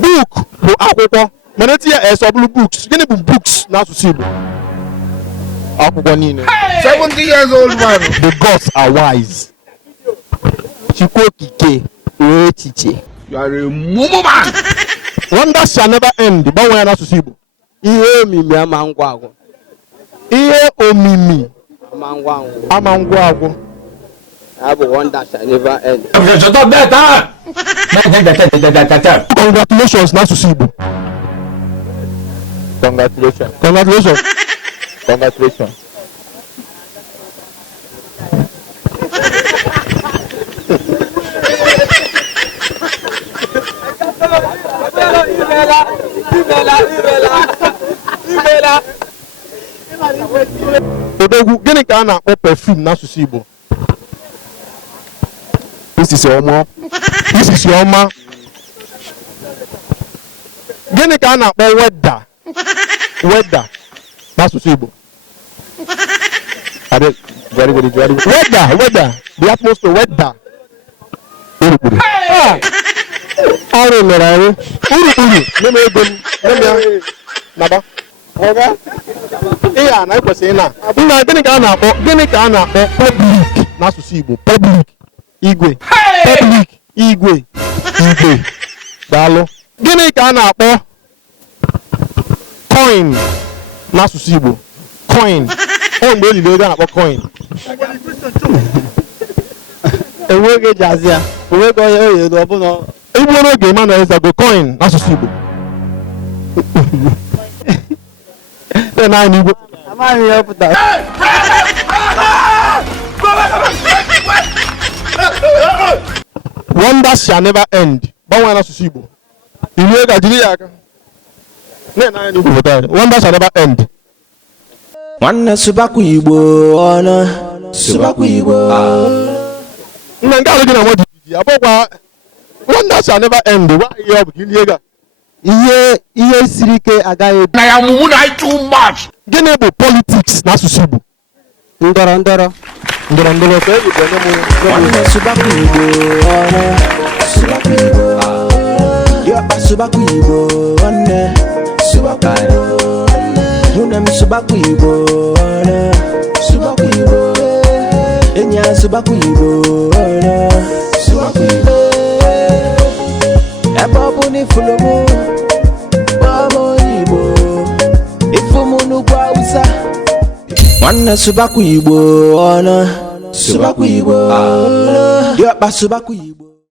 Book bụ akwụkwọ. Mana etinye esobulu books. Gịnị bụ books n'asụsụ Igbo? Akwụkwọ niile. 70 years old man. The gods are wise. Chukwu okike wee echiche. You are a mumu man. Wonders shall never end. Gbanwee ya n'asụsụ Igbo. Ihe omimi ama ngwa agwụ. Ihe omimi Ama ngwa agwụ. ama ngwa agwụ. Abụ wonder shall never end. Congratulations n'asụsụ Igbo. Congratulations. Congratulations. Congratulations. Odogwu, gịnị ka a na-akpọ perfume n'asụsụ Igbo? Isisi ọma. Isisi ọma. Gịnị ka a na-akpọ weather? Weather n'asụsụ Igbo. Weather. The atmosphere, weather. Urukpuru. Ọrụ mere anyị. Urukpuru. Nye m ego m. Nye m ya. Naba. Ihe a na ekwesịghị na. Nna, gịnị ka a na-akpọ public n'asụsụ Igbo? Public. Igwe. Public. Igwe. Daalụ. Gịnị ka a na-akpọ coin n'asụsụ Igbo? Coin. Ọ mgbe elili ego a na-akpọ coin. Enweghị eji azị ya. Enweghị onye oyi elu ọbụna. Igbo n'oge ma na ezago coin n'asụsụ Igbo. Naanị Igbo. Amaghị ya pụtara. Wonders shall never end. Gbanwee n'asụsụ Igbo. Ilu ego jiri ya aka. Naanị Igbo pụtara. Wonders shall never end. Nwanne subakwa Igbo ọnụ. Subakwa Igbo. Nna nke alụ gị na nwa jijiji abụkwa wonders shall never end. Gwa ihe ọ bụ ka ilie ego. Ihe siri ike agaghị ebi. I am mumu too much. Gịnị bụ politics n'asụsụ Igbo? Ndọrọ ndọrọ. Ndọrọ ndọrọ ka eji enye m. Nwanne subakwa Igbo ọnụ. Subakwa Igbo. Diọkpa subakwa Igbo nwanne. Subakwa Igbo. Nwunye m subakwa Igbo ọnụ. Subakwa Igbo. Enyi ya subakwa Igbo ọnụ. Subakwa Igbo. Ebe ọ bụ n'ifulu mụ. Bọbọ Igbo. Ifu mụ n'ugwu Awụsa. Nwanne subakwa Igbo ọnụ. Subakwa Igbo. Diọkpa subakwa Igbo.